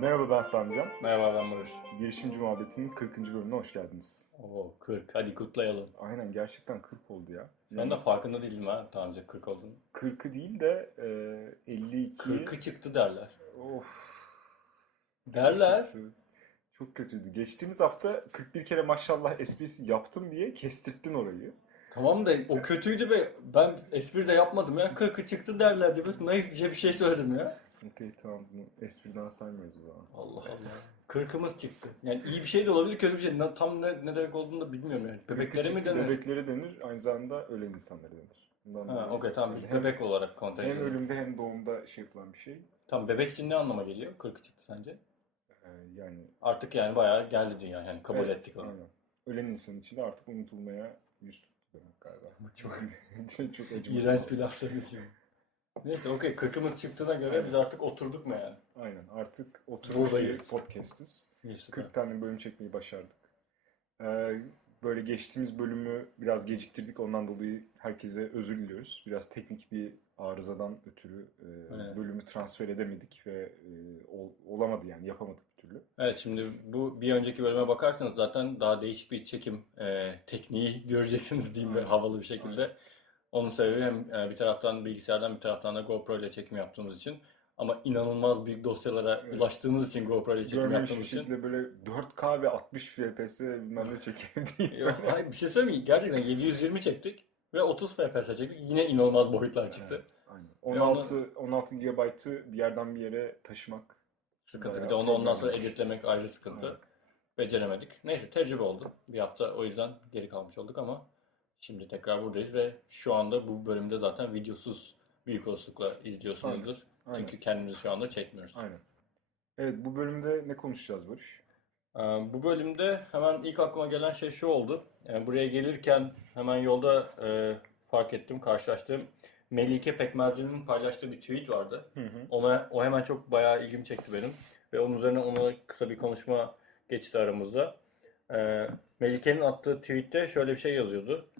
Merhaba ben Sancan. Merhaba ben Barış. Girişimci Muhabbeti'nin 40. bölümüne hoş geldiniz. Oo 40 hadi kutlayalım. Aynen gerçekten 40 oldu ya. Ben de farkında değildim ha daha önce 40 olduğunu. 40'ı değil de e, 52. 40'ı çıktı derler. Of. Derler. Çok kötü. Çok kötüydü. Geçtiğimiz hafta 41 kere maşallah esprisi yaptım diye kestirttin orayı. Tamam da o kötüydü ve ben espri de yapmadım ya. 40'ı çıktı derler diye naifçe bir şey söyledim ya. Okey tamam bunu espriden saymıyoruz o zaman. Allah Allah. 40'ımız çıktı. Yani iyi bir şey de olabilir kötü bir şey. Na- Tam ne, ne demek olduğunu da bilmiyorum yani. Bebeklere mi denir? Bebekleri denir. Aynı zamanda ölen insanlara denir. Bundan Ha, dolayı okey tamam biz hem, bebek olarak kontak hem ölümde hem doğumda şey yapılan bir şey. Tamam bebek için ne anlama geliyor? 40'ı çıktı sence? E, yani Artık yani bayağı geldi dünya yani kabul Evet, ettik onu. Aynen. Ölen insan için de artık unutulmaya yüz tuttu demek galiba. Çok çok acımasız. İğrenç bir laf söylüyorsun. Neyse okey 40'ımız çıktığına göre biz artık oturduk mu yani? Aynen artık oturmuş Buradayız. bir podcast'iz. İyi, süper. 40 tane bölüm çekmeyi başardık. Ee, böyle geçtiğimiz bölümü biraz geciktirdik. Ondan dolayı herkese özür diliyoruz. Biraz teknik bir arızadan ötürü e, Evet. bölümü transfer edemedik ve e, ol- olamadı yani yapamadık bir türlü. Evet şimdi bu bir önceki bölüme bakarsanız zaten daha değişik bir çekim e, tekniği göreceksiniz diyeyim ve Aynen. havalı bir şekilde. Onun sebebi hem e, bir taraftan bilgisayardan bir taraftan da GoPro ile çekim yaptığımız için ama inanılmaz büyük dosyalara Evet. ulaştığımız için GoPro ile çekim Görmemiş yaptığımız için. böyle 4K ve 60 FPS bilmem ne çekim. Yok, hayır, bir şey söyleyeyim? Gerçekten 720 çektik ve 30 FPS çektik. Yine inanılmaz boyutlar çıktı. Evet, aynen. Ve 16 16 GB'ı bir yerden bir yere taşımak Sıkıntı. Bir de onu ondan sonra editlemek ayrı sıkıntı. Evet. Beceremedik. Neyse tecrübe oldu. Bir hafta o yüzden geri kalmış olduk ama şimdi tekrar buradayız ve şu anda bu bölümde zaten videosuz büyük olasılıkla izliyorsunuzdur. Aynen. Çünkü kendimizi şu anda çekmiyoruz. Aynen. Evet bu bölümde ne konuşacağız Barış? Ee, Bu bölümde hemen ilk aklıma gelen şey şu oldu. Yani buraya gelirken hemen yolda e, fark ettim, karşılaştığım Melike Pekmezli'nin paylaştığı bir tweet vardı. Hı hı. Ona o hemen çok bayağı ilgimi çekti benim ve onun üzerine onunla kısa bir konuşma geçti aramızda. Ee, Melike'nin attığı tweette şöyle bir şey yazıyordu.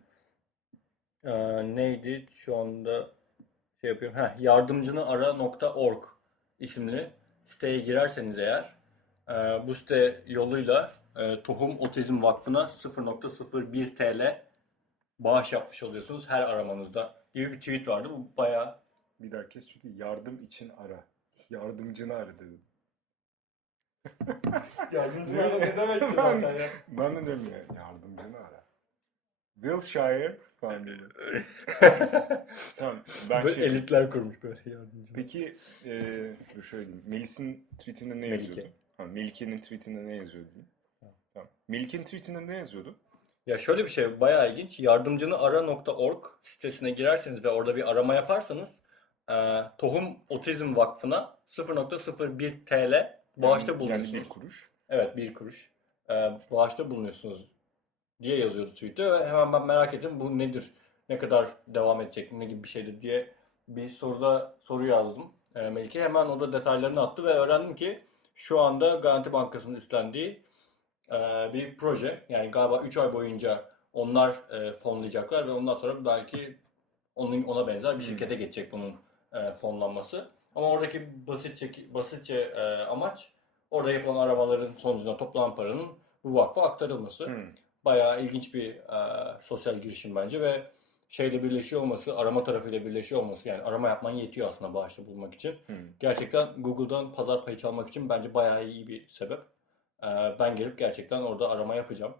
Ee, neydi? Şu anda şey yapıyorum. Heh, yardımcını ara.org isimli siteye girerseniz eğer e, bu site yoluyla e, Tohum Otizm Vakfı'na 0.01 TL bağış yapmış oluyorsunuz her aramanızda gibi bir tweet vardı. Bu bayağı Bir kes çünkü yardım için ara. Yardımcını ara dedim. Yardımcı ara ne demek ki zaten ya? Ben de diyorum ya yardımcını ara. Wilshire falan diyor. Tamam ben Böyle şey... elitler kurmuş böyle yardımcı. Peki e, dur şöyle diyeyim. Melis'in tweetinde ne Melike. yazıyordu? Ha, Melike'nin tweetinde ne yazıyordu? diyeyim. Tamam. Melike'nin tweetinde ne yazıyordu? Ya şöyle bir şey bayağı ilginç. Yardımcını ara.org sitesine girerseniz ve orada bir arama yaparsanız e, Tohum Otizm Vakfı'na 0.01 TL bağışta Yani- bulunuyorsunuz. Yani bir kuruş. Evet bir kuruş. E, bağışta bulunuyorsunuz diye yazıyordu tweette ve hemen ben merak ettim bu nedir? Ne kadar devam edecek? Ne gibi bir şeydir diye bir soruda soru yazdım. E, Melike hemen o da detaylarını attı ve öğrendim ki şu anda Garanti Bankası'nın üstlendiği e, bir proje. Yani galiba 3 ay boyunca onlar e, fonlayacaklar ve ondan sonra belki onun ona benzer bir Hmm. şirkete geçecek bunun e, fonlanması. Ama oradaki basitçe basitçe e, amaç orada yapılan aramaların sonucunda toplanan paranın bu vakfa aktarılması. Hmm. Bayağı ilginç bir e, sosyal girişim bence ve şeyle birleşiyor olması, arama tarafıyla birleşiyor olması yani arama yapman yetiyor aslında bağışta bulmak için. Hmm. Gerçekten Google'dan pazar payı çalmak için bence bayağı iyi bir sebep. Ee, ben gelip gerçekten orada arama yapacağım.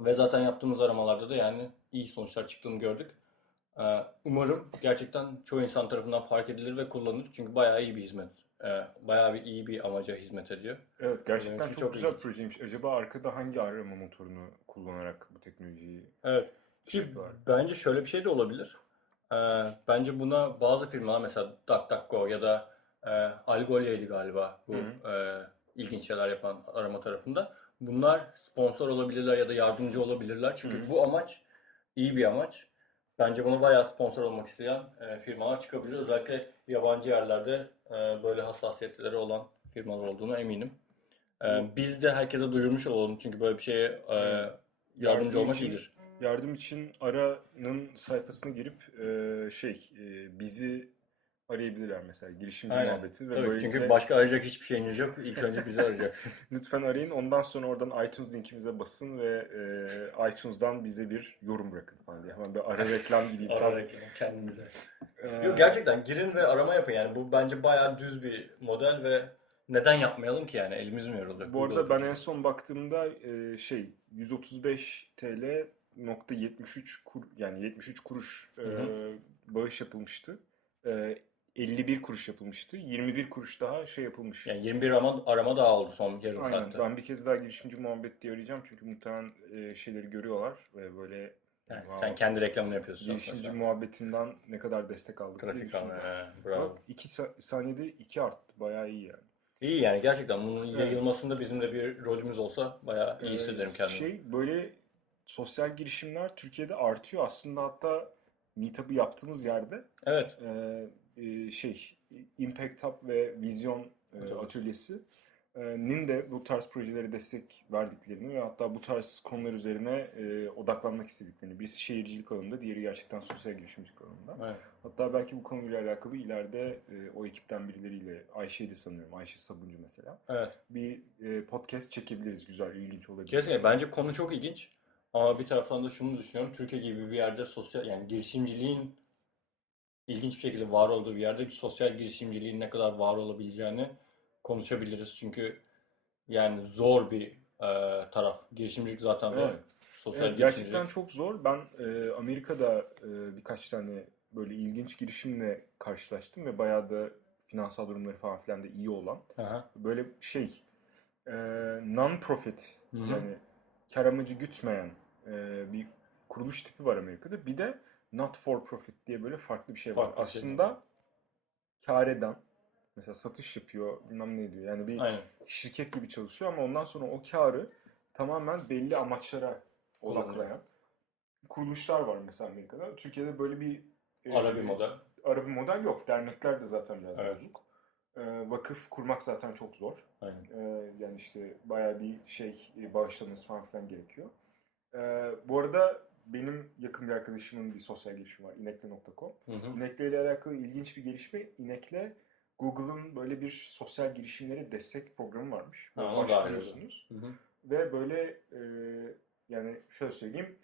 Ve zaten yaptığımız aramalarda da yani iyi sonuçlar çıktığını gördük. Ee, umarım gerçekten çoğu insan tarafından fark edilir ve kullanılır. Çünkü bayağı iyi bir hizmet. Ee, bayağı bir iyi bir amaca hizmet ediyor. Evet gerçekten Benim çok, çok güzel ilginç. projeymiş. Acaba arkada hangi arama motorunu kullanarak bu teknolojiyi Evet. şey Ki yapıyorlar? bence şöyle bir şey de olabilir. Ee, bence buna bazı firmalar mesela DuckDuckGo ya da e, Algolia'ydı galiba bu Hı e, ilginç şeyler yapan arama tarafında. Bunlar sponsor olabilirler ya da yardımcı olabilirler. Çünkü Hı hı. bu amaç iyi bir amaç. Bence buna bayağı sponsor olmak isteyen e, firmalar çıkabilir. Özellikle yabancı yerlerde e, böyle hassasiyetleri olan firmalar olduğuna eminim. E, biz de herkese duyurmuş olalım çünkü böyle bir şeye e, yardımcı Yardım olmak için- iyidir. Yardım için Ara'nın sayfasına girip e, şey e, bizi arayabilirler mesela girişimci Aynen. muhabbeti ve Tabii ki, böylelikle çünkü başka arayacak hiçbir şeyiniz yok. İlk önce bizi arayacaksın. lütfen arayın. Ondan sonra oradan iTunes linkimize basın ve e, iTunes'dan bize bir yorum bırakın falan diye. Hemen bir ara reklam gibi. Ara reklam kendimize. Ee, Yok gerçekten girin ve arama yapın yani. Bu bence bayağı düz bir model ve neden yapmayalım ki yani? Elimiz mi yorulacak? Bu arada ben en son baktığımda e, şey 135 TL nokta 73 kur yani 73 kuruş e, Hı bağış yapılmıştı. E, 51 kuruş yapılmıştı. 21 kuruş daha şey yapılmış. Yani 21 arama, arama daha oldu son yarım Aynen. saatte. Ben bir kez daha girişimci muhabbet diye arayacağım çünkü muhtemelen e, şeyleri görüyorlar ve böyle wow, sen kendi reklamını yapıyorsun. girişimci muhabbetinden ne kadar destek aldık Trafik al. düşünüyorum. he, Bravo. Bak 2 saniyede 2 arttı. Bayağı iyi yani. İyi yani gerçekten bunun Evet. yayılmasında bizim de bir rolümüz olsa bayağı iyi Ee, hissederim kendimi. Şey böyle sosyal girişimler Türkiye'de artıyor. Aslında hatta Meetup'ı yaptığımız yerde Evet. e, e, şey Impact Hub ve Vizyon e, atölyesi e, nin de bu tarz projelere destek verdiklerini ve hatta bu tarz konular üzerine e, odaklanmak istediklerini. Birisi şehircilik alanında, diğeri gerçekten sosyal girişimcilik alanında. evet. Hatta belki bu konuyla alakalı ileride e, o ekipten birileriyle Ayşe'yi de sanıyorum. Ayşe Sabuncu mesela. Evet. Bir e, podcast çekebiliriz. Güzel, ilginç olabilir. Kesinlikle bence konu çok ilginç. Ama bir taraftan da şunu düşünüyorum. Türkiye gibi bir yerde sosyal yani girişimciliğin ilginç bir şekilde var olduğu bir yerde sosyal girişimciliğin ne kadar var olabileceğini konuşabiliriz. Çünkü yani zor bir e, taraf. Girişimcilik zaten zor. Evet. Sosyal Evet, girişimcilik. gerçekten çok zor. Ben e, Amerika'da e, birkaç tane böyle ilginç girişimle karşılaştım ve bayağı da finansal durumları falan filan da iyi olan. Aha. Böyle şey e, non-profit Hı hı. yani kar amacı gütmeyen e, bir kuruluş tipi var Amerika'da. Bir de not for profit diye böyle farklı bir şey var. Farklı bir şey. Aslında kar eden mesela satış yapıyor bilmem ne diyor. Yani bir Aynen. şirket gibi çalışıyor ama ondan sonra o karı tamamen belli amaçlara odaklayan kuruluşlar var mesela Amerika'da. Türkiye'de böyle bir e, Ara bir model. ara bir model yok. Dernekler de zaten biraz Evet. bozuk. E, vakıf kurmak zaten çok zor. Aynen. E, yani işte bayağı bir şey e, bağışlaması falan filan gerekiyor. E, bu arada benim yakın bir arkadaşımın bir sosyal girişimi var. inekle.com. İnekle ile alakalı ilginç bir gelişme. İnekle Google'ın böyle bir sosyal girişimlere destek programı varmış. Ha, başvuruyorsunuz. Hı hı. Ve böyle e, yani şöyle söyleyeyim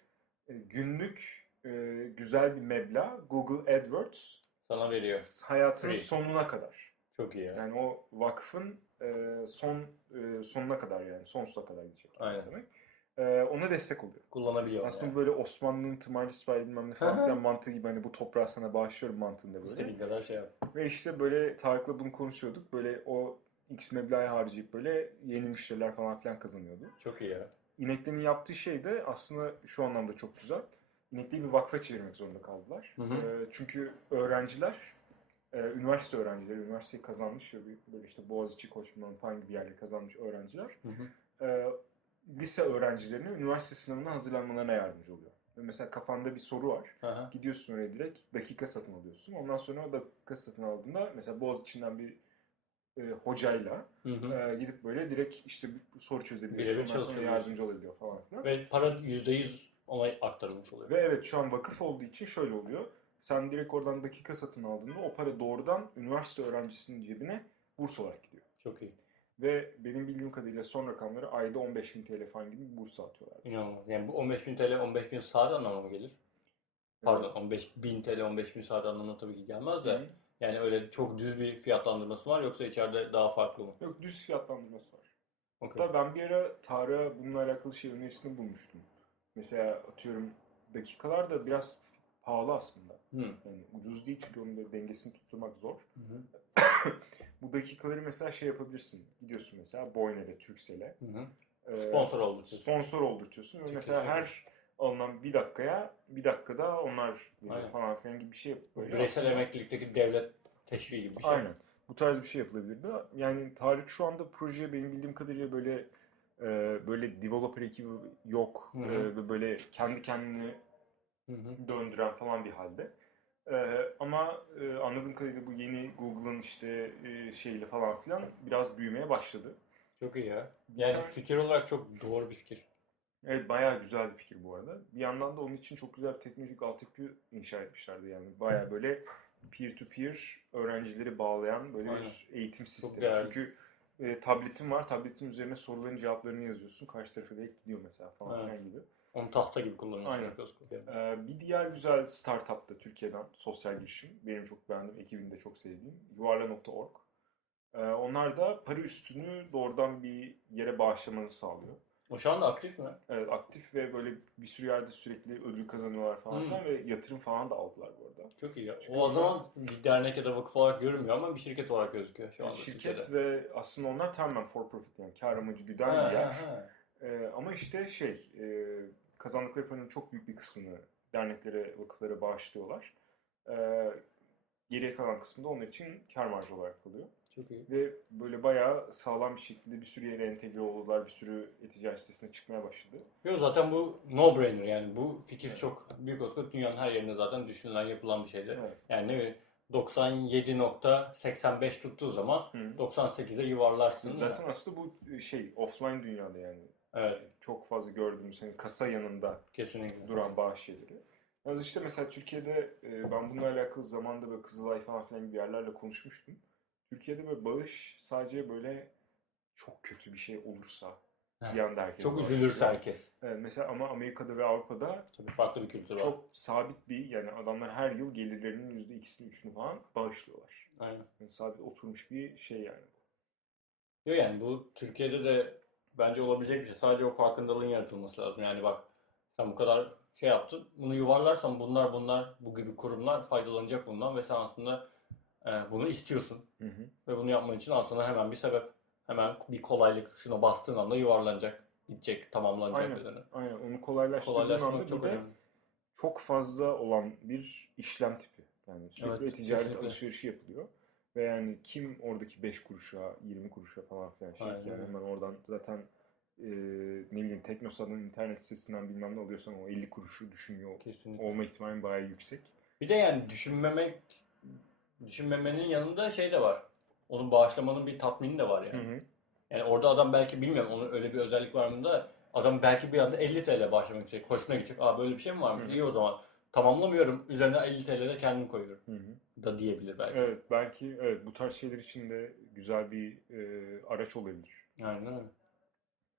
e, günlük e, güzel bir meblağ Google AdWords Sana veriyor. hayatının Free. sonuna kadar. Çok iyi ya. Yani o vakfın e, son e, sonuna kadar yani sonsuza kadar gidecek. Aynen. Demek. E, ona destek oluyor. Kullanabiliyor. Aslında yani. böyle Osmanlı'nın tımarlı sipahi bilmem ne falan filan mantığı gibi hani bu toprağı sana bağışlıyorum mantığında böyle. İstediğin kadar şey yap. Ve işte böyle Tarık'la bunu konuşuyorduk. Böyle o X meblağı harcayıp böyle yeni müşteriler falan filan kazanıyordu. Çok iyi ya. İneklerin yaptığı şey de aslında şu anlamda çok güzel. İnekliği bir vakfa çevirmek zorunda kaldılar. Hı hı. Ee, çünkü öğrenciler, e, üniversite öğrencileri, üniversiteyi kazanmış bir- böyle işte Boğaziçi, Koç falan gibi yerleri kazanmış öğrenciler, Hı hı. e, lise öğrencilerine üniversite sınavına hazırlanmalarına yardımcı oluyor. Ve mesela kafanda bir soru var. Aha. Gidiyorsun oraya direkt dakika satın alıyorsun. Ondan sonra o dakika satın aldığında mesela Boğaziçi'nden bir e, hocayla Hı hı. e, gidip böyle direkt işte bir soru çözebiliyorsun. Ondan yardımcı olabiliyor falan filan. Ve para %100 ona aktarılmış oluyor. Ve evet şu an vakıf olduğu için şöyle oluyor. Sen direkt oradan dakika satın aldığında o para doğrudan üniversite öğrencisinin cebine burs olarak gidiyor. Çok iyi. Ve benim bildiğim kadarıyla son rakamları ayda 15.000 TL falan gibi bir burs atıyorlar. İnanılmaz. Yani bu 15.000 TL 15.000 saat anlamına mı gelir? Pardon 15.000 TL 15.000 saat anlamına tabii ki gelmez de. Hı. Yani öyle çok düz bir fiyatlandırması var yoksa içeride daha farklı mı? Yok düz fiyatlandırması var. Okey. Hatta ben bir ara Tarık'a bununla alakalı şey önerisini bulmuştum. Mesela atıyorum dakikalar da biraz pahalı aslında. Hı. Yani ucuz değil çünkü onun da dengesini tutturmak zor. Hı hı. Bu dakikaları mesela şey yapabilirsin. Gidiyorsun mesela Boyner'e, Turkcell'e. Ee, Sponsor oldurtuyorsun. Sponsor oldurtuyorsun. Ve mesela her alınan bir dakikaya bir dakikada onlar Aynen. falan filan gibi bir şey yapıp böyle Bireysel emeklilikteki devlet teşviği gibi bir şey. Aynen. Bu tarz bir şey yapılabilirdi. Yani Tarık şu anda proje benim bildiğim kadarıyla böyle e, böyle developer ekibi yok. Hı hı. E, ve böyle kendi kendini Hı hı. döndüren falan bir halde. E, ama e, anladığım kadarıyla bu yeni Google'ın işte e, şeyle falan filan biraz büyümeye başladı. Çok iyi ya. Yani tane- fikir olarak çok doğru bir fikir. Evet bayağı güzel bir fikir bu arada. Bir yandan da onun için çok güzel bir teknolojik altyapı inşa etmişlerdi yani. Bayağı böyle peer-to-peer öğrencileri bağlayan böyle Aynen. bir eğitim sistemi. Çünkü e, tabletin var. Tabletin üzerine soruların cevaplarını yazıyorsun. Karşı tarafa direkt gidiyor mesela falan Aynen. filan gibi. Onu tahta gibi kullanıyorsun. Aynen. Ee, bir diğer güzel startup da Türkiye'den sosyal girişim. Benim çok beğendiğim, ekibini de çok sevdiğim. Yuvarla.org. Ee, onlar da para üstünü doğrudan bir yere bağışlamanı sağlıyor. O şu anda aktif mi? Evet, aktif ve böyle bir sürü yerde sürekli ödül kazanıyorlar falan Hmm. filan ve yatırım falan da aldılar bu arada. Çok iyi ya. Çünkü O, o zaman bir dernek ya da vakıf olarak görünmüyor ama bir şirket olarak gözüküyor şu anda Şirket Türkiye'de. ve aslında onlar tamamen for profit yani kar amacı güden bir yer. ha. Ee, ama işte şey, e, kazandıkları paranın çok büyük bir kısmını derneklere, vakıflara bağışlıyorlar. Ee, geriye kalan kısmı da onlar için kar marjı olarak kalıyor. Çok iyi. Ve böyle bayağı sağlam bir şekilde bir sürü yere entegre oldular, bir sürü e-ticaret sitesine çıkmaya başladı. Yo zaten bu no brainer yani bu fikir Evet. çok büyük olsa dünyanın her yerinde zaten düşünülen yapılan bir şeydi. Evet. Yani ne bileyim 97.85 tuttuğu zaman Hı. 98'e yuvarlarsın. Zaten aslında bu şey offline dünyada yani. Evet Çok fazla gördüğümüz hani kasa yanında kesinlikle. duran bağış şeyleri. Yalnız işte mesela Türkiye'de e, ben bununla alakalı zamanda böyle Kızılay falan filan gibi yerlerle konuşmuştum. Türkiye'de böyle bağış sadece böyle çok kötü bir şey olursa bir anda herkes Çok bağışlıyor. üzülürse herkes. Evet, mesela ama Amerika'da ve Avrupa'da Tabii farklı bir kültür var. çok sabit bir yani adamlar her yıl gelirlerinin yüzde ikisini üçünü falan bağışlıyorlar. Aynen. Yani sabit oturmuş bir şey yani. Yo yani bu Türkiye'de de bence olabilecek bir şey. Sadece o farkındalığın yaratılması lazım. Yani bak sen bu kadar şey yaptın. Bunu yuvarlarsan bunlar bunlar bu gibi kurumlar faydalanacak bundan ve sen aslında e, bunu istiyorsun. Hı hı. Ve bunu yapman için aslında hemen bir sebep. Hemen bir kolaylık. Şuna bastığın anda yuvarlanacak. Gidecek, tamamlanacak Aynen. bedeni. Aynen onu kolaylaştırdığın anda çok bir de önemli. çok fazla olan bir işlem tipi. Yani sürekli Evet, ticaret kesinlikle. alışverişi yapılıyor. Ve yani kim oradaki 5 kuruşa, 20 kuruşa falan filan şey Aynen yani hemen oradan zaten e, ne bileyim Teknosa'nın internet sitesinden bilmem ne alıyorsan o 50 kuruşu düşünüyor Kesinlikle. olma ihtimali bayağı yüksek. Bir de yani düşünmemek düşünmemenin yanında şey de var. Onu bağışlamanın bir tatmini de var yani. Hı hı. Yani orada adam belki bilmiyorum onun öyle bir özellik var mı da adam belki bir anda 50 TL başlamak isteyecek. Hoşuna gidecek. Aa böyle bir şey mi varmış? Hı hı. İyi o zaman. Tamamlamıyorum. Üzerine 50 TL de kendim koyuyorum. Hı hı. Da diyebilir belki. Evet belki evet bu tarz şeyler için de güzel bir e, araç olabilir. Aynen öyle.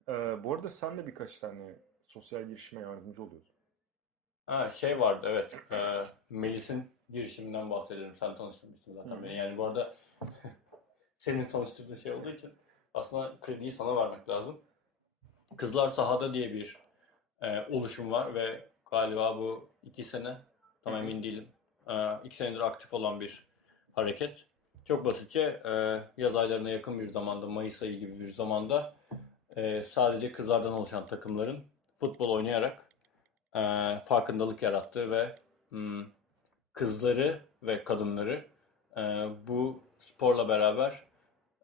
E, bu arada sen de birkaç tane sosyal girişime yardımcı oluyordun. Ha şey vardı evet. Ee, Melis'in girişiminden bahsedelim. Sen tanıştırmıştın zaten Hı hı. beni. Yani bu arada senin tanıştırdığın şey olduğu için aslında krediyi sana vermek lazım. Kızlar Sahada diye bir e, oluşum var ve galiba bu iki sene tam emin değilim. E, iki senedir aktif olan bir hareket. Çok basitçe e, yaz aylarına yakın bir zamanda, Mayıs ayı gibi bir zamanda e, sadece kızlardan oluşan takımların futbol oynayarak e, farkındalık yarattı ve hmm, kızları ve kadınları e, bu sporla beraber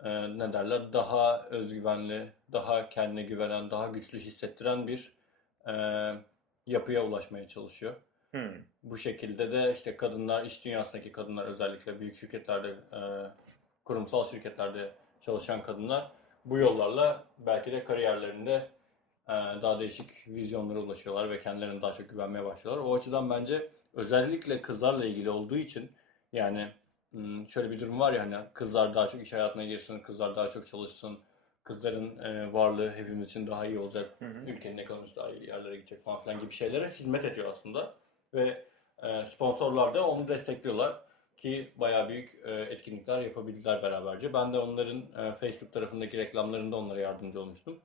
e, ne derler daha özgüvenli, daha kendine güvenen, daha güçlü hissettiren bir e, yapıya ulaşmaya çalışıyor. Hı. Bu şekilde de işte kadınlar, iş dünyasındaki kadınlar özellikle büyük şirketlerde, e, kurumsal şirketlerde çalışan kadınlar bu yollarla belki de kariyerlerinde e, daha değişik vizyonlara ulaşıyorlar ve kendilerine daha çok güvenmeye başlıyorlar. O açıdan bence özellikle kızlarla ilgili olduğu için yani hmm, şöyle bir durum var ya hani kızlar daha çok iş hayatına girsin, kızlar daha çok çalışsın, kızların e, varlığı hepimiz için daha iyi olacak, Hı hı. ülkenin ekonomisi daha iyi yerlere gidecek falan filan gibi şeylere hizmet ediyor aslında. Ve e, sponsorlar da onu destekliyorlar ki bayağı büyük e, etkinlikler yapabildiler beraberce. Ben de onların e, Facebook tarafındaki reklamlarında onlara yardımcı olmuştum.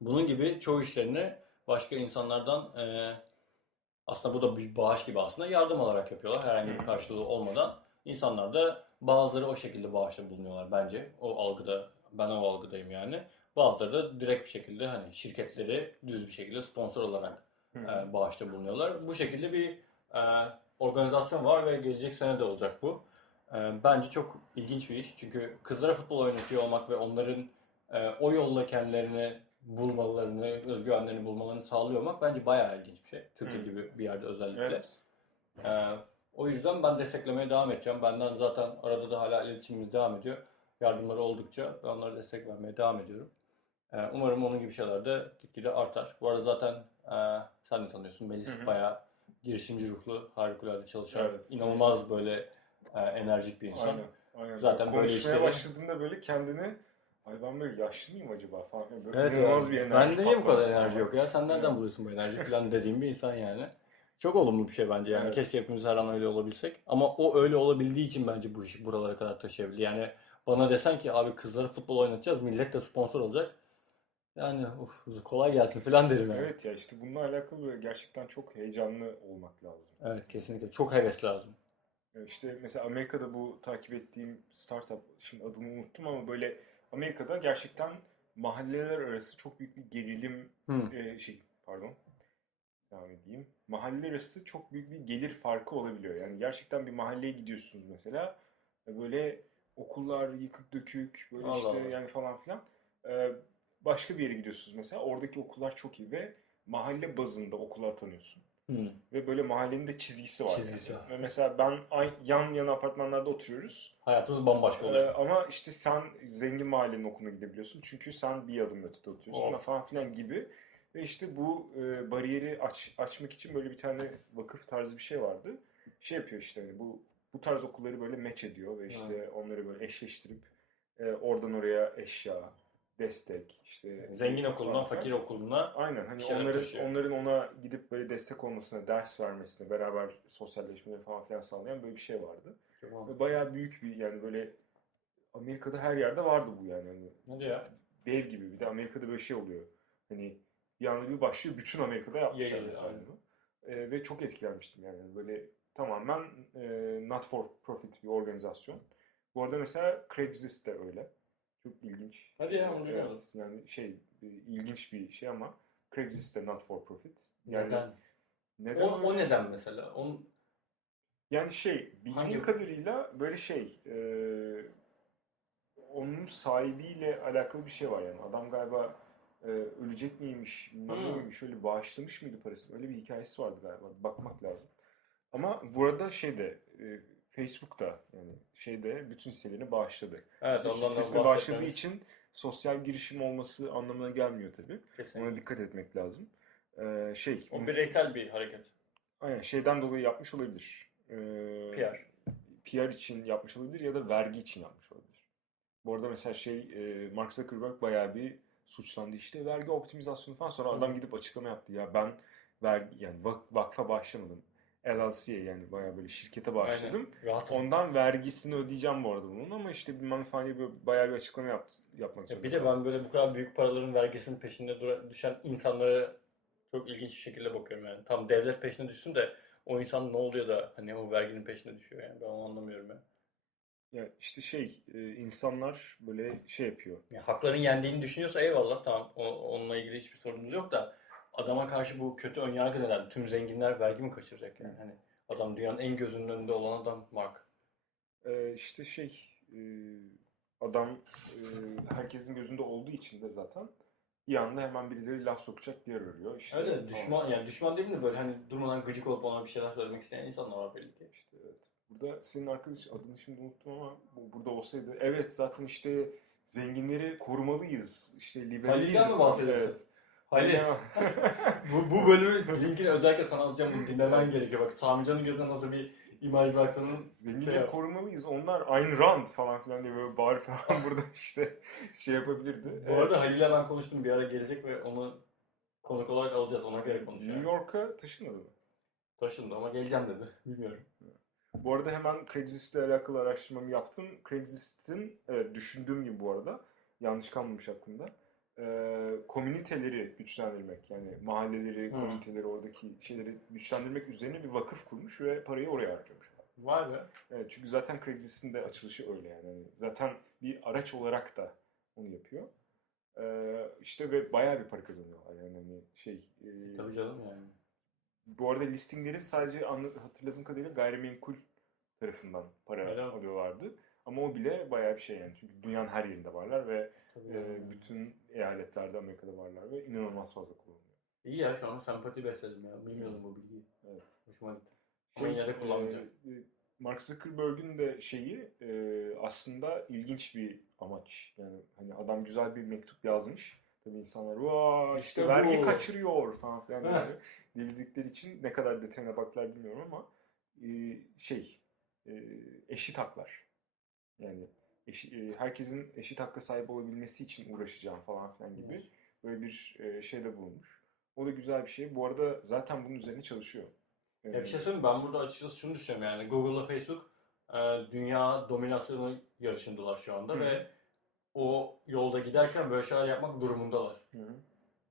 Bunun gibi çoğu işlerini başka insanlardan e, aslında bu da bir bağış gibi aslında yardım alarak yapıyorlar herhangi bir karşılığı olmadan. İnsanlar da bazıları o şekilde bağışta bulunuyorlar bence. O algıda ben o algıdayım yani. Bazıları da direkt bir şekilde hani şirketleri düz bir şekilde sponsor olarak e, bağışta bulunuyorlar. Bu şekilde bir e, organizasyon var ve gelecek sene de olacak bu. E, bence çok ilginç bir iş. Çünkü kızlara futbol oynatıyor olmak ve onların e, o yolla kendilerini bulmalarını, özgüvenlerini bulmalarını sağlıyor olmak bence bayağı ilginç bir şey. Türkiye Hı. gibi bir yerde özellikle. Evet. E, o yüzden ben desteklemeye devam edeceğim. Benden zaten arada da hala iletişimimiz devam ediyor. Yardımları oldukça ben onlara destek vermeye devam ediyorum. E, umarım onun gibi şeyler de gitgide artar. Bu arada zaten e, sen de tanıyorsun. Melis Hı hı. bayağı girişimci ruhlu, harikulade çalışan, Evet. inanılmaz böyle e, enerjik bir insan. Aynen. Aynen. Zaten böyle Konuşmaya işleri- başladığında böyle kendini ay ben böyle yaşlı mıyım acaba falan. Böyle Evet inanılmaz ya. bir enerji Bende niye bu kadar enerji yok ya? Sen nereden buluyorsun bu enerjiyi falan dediğim bir insan yani. Çok olumlu bir şey bence yani. Evet. Keşke hepimiz her an öyle olabilsek. Ama o öyle olabildiği için bence bu işi buralara kadar taşıyabilir. Yani bana desen ki abi kızları futbol oynatacağız, millet de sponsor olacak. Yani uf, kolay gelsin falan derim yani. Evet. Evet ya işte bununla alakalı gerçekten çok heyecanlı olmak lazım. kesinlikle. Çok heves lazım. Yani İşte mesela Amerika'da bu takip ettiğim startup, şimdi adını unuttum ama böyle Amerika'da gerçekten mahalleler arası çok büyük bir gerilim Hı. e, şey pardon devam edeyim. Mahalle arası çok büyük bir gelir farkı olabiliyor. Yani gerçekten bir mahalleye gidiyorsunuz mesela e, böyle okullar yıkık dökük böyle Allah işte Allah. yani falan filan. E, başka bir yere gidiyorsunuz mesela oradaki okullar çok iyi ve mahalle bazında okullar tanıyorsun. Hı. Ve böyle mahallenin de çizgisi var. Çizgisi yani. var. Ve mesela ben ay- yan yana apartmanlarda oturuyoruz. Hayatımız bambaşka Ee, oluyor. ama işte sen zengin mahallenin okuluna gidebiliyorsun. Çünkü sen bir adım ötede oturuyorsun Of. falan filan gibi. Ve işte bu e, bariyeri aç, açmak için böyle bir tane vakıf tarzı bir şey vardı. Şey yapıyor işte hani bu bu tarz okulları böyle match ediyor ve işte onları böyle eşleştirip e, oradan oraya eşya, destek işte Zengin falan okulundan filan. fakir okuluna Aynen hani onların taşıyor. onların ona gidip böyle destek olmasına, ders vermesine, beraber sosyalleşmeleri falan filan sağlayan böyle bir şey vardı. Ve bayağı büyük bir yani böyle Amerika'da her yerde vardı bu yani. Hani Ne diyor ya? dev gibi bir de Amerika'da böyle şey oluyor. Hani bir anda bir başlıyor bütün Amerika'da yapmışlar mesela bunu. Ee, ve çok etkilenmiştim yani böyle tamamen e, not for profit bir organizasyon. Bu arada mesela Craigslist de öyle. Çok ilginç. Hadi ya, onu Evet, bilmiyordum. yani şey e, ilginç bir şey ama Craigslist de not for profit. Yani Neden? neden O, o neden mesela? Onun Yani şey, bildiğim Hangi- kadarıyla böyle şey, e, onun sahibiyle alakalı bir şey var yani. Adam galiba e, ölecek miymiş, ne miymiş, öyle bağışlamış mıydı parasını? Öyle bir hikayesi vardı galiba. Bakmak lazım. Ama burada şeyde, e, Facebook'ta yani şeyde bütün hisselerini bağışladı. evet ondan da bağışladığı için sosyal girişim olması anlamına gelmiyor tabii. kesinlikle. Ona dikkat etmek lazım. E, şey, O bireysel bir hareket. Aynen şeyden dolayı yapmış olabilir. Ee, PR. PR için yapmış olabilir ya da vergi için yapmış olabilir. Bu arada mesela şey e, Mark Zuckerberg bayağı bir suçlandı işte vergi optimizasyonu falan sonra adam gidip açıklama yaptı ya ben vergi yani vak- vakfa bağışlamadım. LLC'ye yani bayağı böyle şirkete bağışladım. Aynen. Rahat. Ondan vergisini ödeyeceğim bu arada bunun ama işte bir manfani böyle bayağı bir açıklama yaptı, yapmak Ya zorunda. bir de ben böyle bu kadar büyük paraların vergisinin peşinde dura- düşen insanlara çok ilginç bir şekilde bakıyorum yani. Tam devlet peşine düşsün de o insan ne oluyor da hani o verginin peşine düşüyor yani ben onu anlamıyorum ya. Ya işte şey e, insanlar böyle şey yapıyor. Ya hakların yendiğini düşünüyorsa eyvallah tamam o- onunla ilgili hiçbir sorunumuz yok da adama karşı bu kötü önyargı neden? Tüm zenginler vergi mi kaçıracak yani? Hani adam dünyanın en gözünün önünde olan adam Mark. Ee, işte şey e, adam e, herkesin gözünde olduğu için de zaten bir anda hemen birileri laf sokacak bir yer arıyor. İşte, Öyle düşman yani düşman değil mi böyle hani durmadan gıcık olup ona bir şeyler söylemek isteyen insanlar var belli ki. İşte evet. Burada senin arkadaş adını şimdi unuttum ama bu burada olsaydı evet zaten işte zenginleri korumalıyız. İşte liberaliz. Halil'den mi bahsediyorsun? Evet. Halil. Bu, bu bölümü linkini özellikle sana alacağım bunu dinlemen gerekiyor. Bak Samican'ın gözüne nasıl bir imaj bıraktığının Zenginleri şey korumalıyız. Onlar Ayn Rand falan filan diye böyle bağır falan burada işte şey yapabilirdi. Bu arada Halil'le ben konuştum bir ara gelecek ve onu konuk olarak alacağız. Ona göre konuşacağız. New York'a taşınmadı mı? Taşındı ama geleceğim dedi. Bilmiyorum. Bu arada hemen Craigslist ile alakalı araştırmamı yaptım. Craigslist'in evet, düşündüğüm gibi bu arada yanlış kalmamış aklımda. Ee, komüniteleri güçlendirmek yani mahalleleri, Hı. komüniteleri oradaki şeyleri güçlendirmek üzerine bir vakıf kurmuş ve parayı oraya harcamış. Vay be. Evet, çünkü zaten Craigslist'in de açılışı öyle yani. Hani zaten bir araç olarak da onu yapıyor. Ee, işte ve bayağı bir para kazanıyorlar yani hani şey. e, Tabii canım yani. bu arada listinglerin sadece hatırladığım kadarıyla gayrimenkul tarafından para mi? alıyorlardı. Ama o bile bayağı bir şey yani. Çünkü dünyanın her yerinde varlar ve Tabii e, yani. bütün eyaletlerde Amerika'da varlar ve inanılmaz fazla kullanılıyor. İyi ya şu an sempati besledim ya. Bilmiyordum bu bilgiyi. Evet. Hoşuma gitti. Ama yine de kullanmayacağım. e, e, Mark Zuckerberg'ün de şeyi e, aslında ilginç bir amaç. Yani hani adam güzel bir mektup yazmış. Tabii insanlar Vaa işte, İşte vergi bu." kaçırıyor falan filan. Bildikleri için ne kadar detayına baklar bilmiyorum ama e, şey e, eşit haklar. Yani eşi- e, herkesin eşit hakka sahip olabilmesi için uğraşacağım falan filan gibi Evet. böyle bir e, şeyde bulunmuş. O da güzel bir şey. Bu arada zaten bunun üzerine çalışıyor. Ya E, bir şey söyleyeyim ben burada açıkçası şunu düşünüyorum yani Google'la Facebook e, dünya dominasyonu yarışındalar şu anda Hı ve o yolda giderken böyle şeyler yapmak durumundalar. Hı.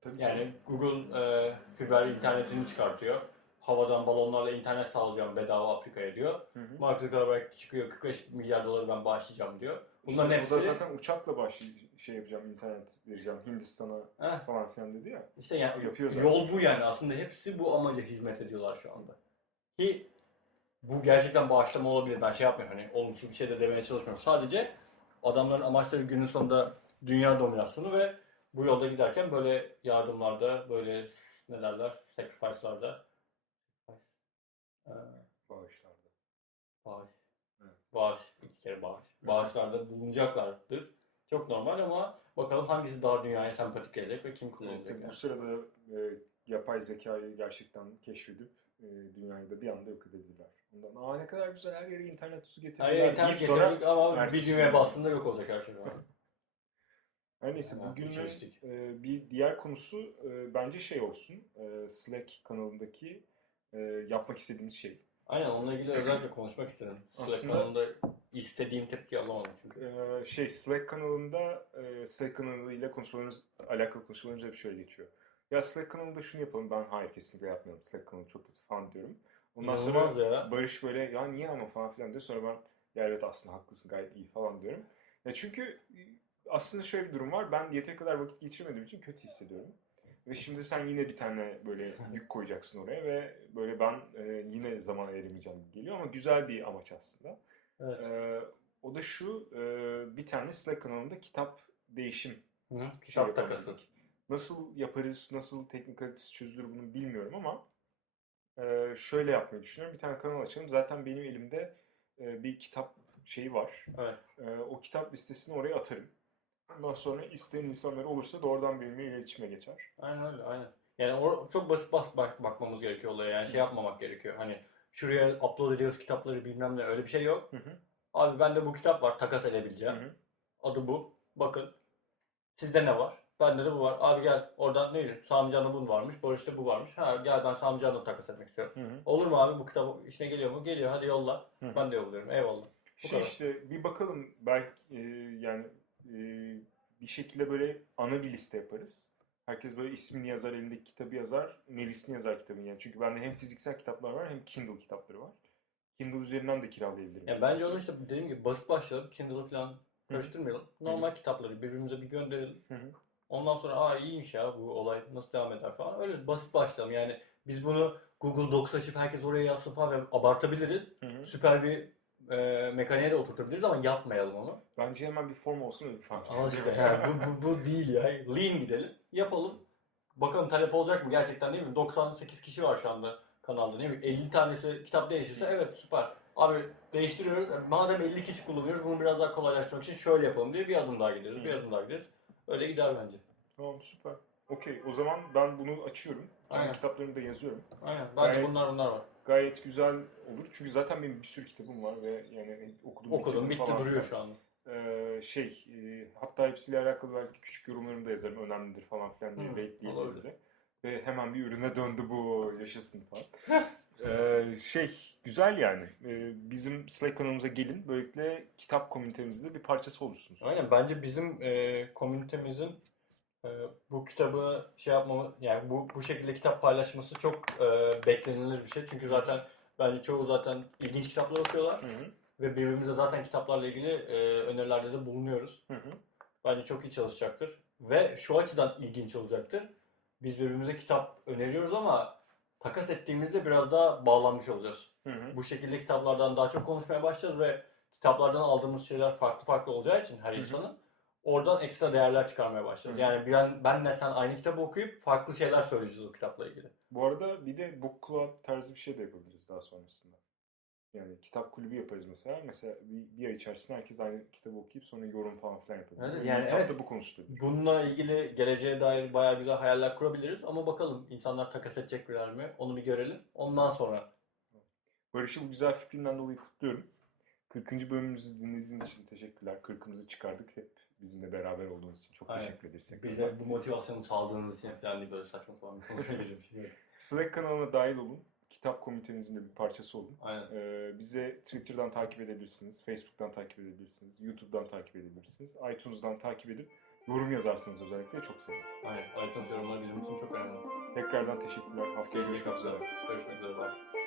Tabii Yani ki. Google e, fiber internetini çıkartıyor. Havadan balonlarla internet sağlayacağım bedava Afrika'ya diyor. Hı hı. Mark Zuckerberg çıkıyor 45 milyar doları ben bağışlayacağım diyor. Bunların İşte hepsi da zaten uçakla baş şey yapacağım, internet vereceğim Hindistan'a Heh, falan filan dedi ya. işte yani Yapıyor zaten. yol bu yani aslında hepsi bu amaca hizmet ediyorlar şu anda. Ki bu gerçekten bağışlama olabilir. Ben şey yapmıyorum hani olumsuz bir şey de demeye çalışmıyorum. Sadece adamların amaçları günün sonunda dünya dominasyonu ve bu yolda giderken böyle yardımlarda böyle ne derler sacrifice'larda Ee, Bağışlarda. bağış. Evet. Bağış. iki kere bağış. Bağışlarda bulunacaklardır. Çok normal ama bakalım hangisi daha dünyaya sempatik gelecek ve kim Evet, kullanacak. tabii yani. bu sırada e, yapay zekayı gerçekten keşfedip e, dünyayı da bir anda yok edebilirler. Ondan aa ne kadar güzel her yere internet tuzu getirdiler Hayır internet getirdik ama bir düğmeye bastığında yok olacak her şey. Her neyse Hemen bugünün e, bir diğer konusu e, bence şey olsun. E, Slack kanalındaki e, yapmak istediğimiz şey. Aynen onunla ilgili özellikle konuşmak istedim. Slack Aslında- kanalında istediğim tepkiyi alamadım çünkü. E, şey Slack kanalında e, Slack kanalıyla konuşmalarımız alakalı konuşmalarımız hep şöyle geçiyor. Ya Slack kanalında şunu yapalım. Ben hayır kesinlikle yapmayalım. Slack kanalı çok kötü falan diyorum. Ondan İnanılmaz sonra ya. Barış böyle ya niye ama falan filan diyor. Sonra ben ya evet aslında haklısın gayet iyi falan diyorum. Ya çünkü aslında şöyle bir durum var. Ben yeteri kadar vakit geçirmediğim için kötü hissediyorum. Ve şimdi sen yine bir tane böyle yük koyacaksın oraya ve böyle ben e, yine zaman ayıramayacağım gibi geliyor ama güzel bir amaç aslında. Evet. E, o da şu e, bir tane Slack kanalında kitap değişim Hı, şey kitap yapalım takası. Nasıl yaparız, nasıl teknikalitesi çözülür bunu bilmiyorum ama e, şöyle yapmayı düşünüyorum. Bir tane kanal açalım. Zaten benim elimde e, bir kitap şeyi var. Evet. E, o kitap listesini oraya atarım. Ondan sonra isteyen insanlar olursa doğrudan benimle iletişime geçer. Aynen öyle aynen. Yani o, çok basit bas bak, bakmamız gerekiyor olaya yani şey yapmamak gerekiyor. Hani şuraya upload ediyoruz kitapları bilmem ne öyle bir şey yok. Hı hı. Abi bende bu kitap var takas Hı edebileceğim. hı. Adı bu. Bakın. Sizde ne var? Bende de bu var. Abi gel oradan ne bileyim Sami Can'da bu varmış. Barış'ta bu varmış. Ha gel ben Sami Can'da takas etmek istiyorum. Hı hı. Olur mu abi bu kitap işine geliyor mu? Geliyor hadi yolla. Hı hı. Ben de yolluyorum. Eyvallah. Bu Şey kadar. işte bir bakalım belki e, yani e, bir şekilde böyle ana bir liste yaparız. Herkes böyle ismini yazar, elindeki kitabı yazar, nelisini yazar kitabın yani. Çünkü bende hem fiziksel kitaplar var hem Kindle kitapları var. Kindle üzerinden de kiralayabilirim. Ya bence onu işte dediğim gibi basit başlayalım. Kindle'ı falan karıştırmayalım. Normal Hı. kitapları birbirimize bir gönderelim. Hı hı. Ondan sonra aa iyiymiş ya bu olay nasıl devam eder falan. Öyle basit başlayalım. Yani biz bunu Google Docs açıp herkes oraya yazsın falan ve abartabiliriz. Hı hı. Süper bir e, mekaniğe de oturtabiliriz ama yapmayalım onu. Bence hemen bir form olsun öyle bir fark. Al işte yani bu, bu, bu değil ya. Lean gidelim. Yapalım. Bakalım talep olacak mı gerçekten değil mi? 98 kişi var şu anda kanalda değil mi? 50 tanesi kitap değişirse evet süper. Abi değiştiriyoruz. Madem 50 kişi kullanıyoruz bunu biraz daha kolaylaştırmak için şöyle yapalım diye bir adım daha gideriz. Bir Hı. adım daha gideriz. Öyle gider bence. Tamam süper. Okey o zaman ben bunu açıyorum. Aynen. kitaplarını da yazıyorum. Aynen. Bence Gayet- bunlar bunlar var. Gayet güzel olur. Çünkü zaten benim bir sürü kitabım var ve yani okudum, Okudum bitti falan duruyor şu anda. Ee, şey e, hatta hepsiyle alakalı belki küçük yorumlarımı da yazarım önemlidir falan filan diye böyle. Ve hemen bir ürüne döndü bu yaşasın falan. Ee, şey güzel yani. Ee, bizim Slack kanalımıza gelin. Böylelikle kitap komünitemizde bir parçası olursunuz. Aynen bence bizim e, komünitemizin e, bu kitabı şey yapmamı yani bu bu şekilde kitap paylaşması çok e, beklenilir bir şey. Çünkü zaten bence çoğu zaten ilginç kitaplar okuyorlar Hı hı. ve birbirimize zaten kitaplarla ilgili e, önerilerde de bulunuyoruz. Hı hı. Bence çok iyi çalışacaktır ve şu açıdan ilginç olacaktır. Biz birbirimize kitap öneriyoruz ama takas ettiğimizde biraz daha bağlanmış olacağız. Hı hı. Bu şekilde kitaplardan daha çok konuşmaya başlayacağız ve kitaplardan aldığımız şeyler farklı farklı olacağı için her insanın oradan ekstra değerler çıkarmaya. Hı hı. Yani ben benle sen aynı kitabı okuyup farklı şeyler söyleyeceğiz o kitapla ilgili. Bu arada bir de book club tarzı bir şey de yapabiliriz daha sonrasında. Yani kitap kulübü yaparız mesela. Mesela bir, bir ay içerisinde herkes aynı kitabı okuyup sonra yorum falan filan yapabilir. Evet, yani kitapta evet. bu konuşulabilir. Bununla ilgili geleceğe dair bayağı güzel hayaller kurabiliriz ama bakalım insanlar takas edecekler mi? Onu bir görelim. Ondan sonra Barış'ı bu güzel fikrinden dolayı kutluyorum. 40. bölümümüzü dinlediğiniz için teşekkürler. 40'ımızı çıkardık. Hep bizimle beraber olduğunuz için çok Aynen. teşekkür ederiz. Bize bu motivasyonu sağladığınız için falan diye böyle saçma sapan bir konuşmaya gireceğim. Slack kanalına dahil olun. Kitap komitemizin de bir parçası olun. Aynen. Ee, bize Twitter'dan takip edebilirsiniz, Facebook'tan takip edebilirsiniz, YouTube'dan takip edebilirsiniz, iTunes'dan takip edip yorum yazarsınız özellikle çok seviniriz. Aynen. iTunes yorumları bizim için çok önemli. Tekrardan teşekkürler. Haftaya görüşmek üzere. görüşmek üzere. Bye.